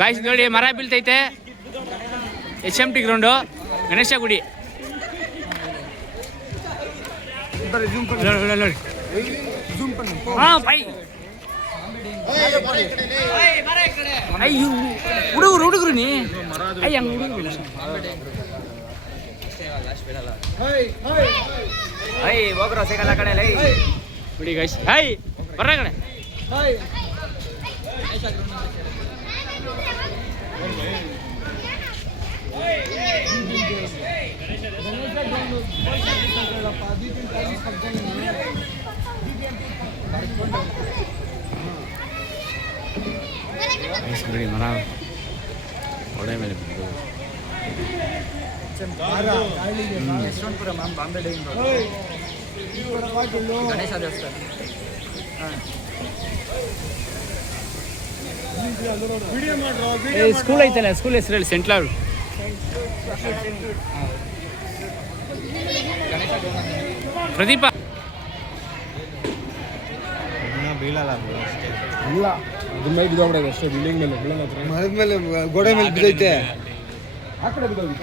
Guys ನೋಡಿ ಮರ ಬೀಳ್ತೈತೆ. HMT ground, Ganesha ಗುಡಿ. ನೋಡಿ ಹುಡುಗರು ನೀ ಹಂಗ ಹುಡುಗರು ಹೋಗ್ರ ಸಿಗಲ್ಲ ಕಡೆ ಬಿಡಿ ಗೈಸ್. ಬರ್ರ ಕಡೆ ಮರ ಒಡೆ ಮೇಲೆ ಯಶವಂತಪುರ ಬಾಂಬೆ ಡೈಯಿಂಗ್ ಗಣೇಶ ದೇವಸ್ಥಾನ. ಸ್ಕೂಲ್ ಐತಲ್ಲ, ಸ್ಕೂಲ್ ಹೆಸರು ಹೇಳಿ. ಸೆಂಟ್ರಲ್ ಪ್ರದೀಪ ಬೀಳಲ್ಲ ಇಲ್ಲ, ಅದ್ರ ಮೇಲೆ ಬಿದ್ದೋಗ್ಬಿಡೋದು ಅಷ್ಟೇ. ಬಿಲ್ಡಿಂಗ್ ಮೇಲೆ ಬೀಳಲ್ಲ, ಮರದ ಮೇಲೆ ಗೋಡೆ ಮೇಲೆ ಬಿದ್ದೈತೆ. ಆ ಕಡೆ ಬಿದ್ದೋಗಿ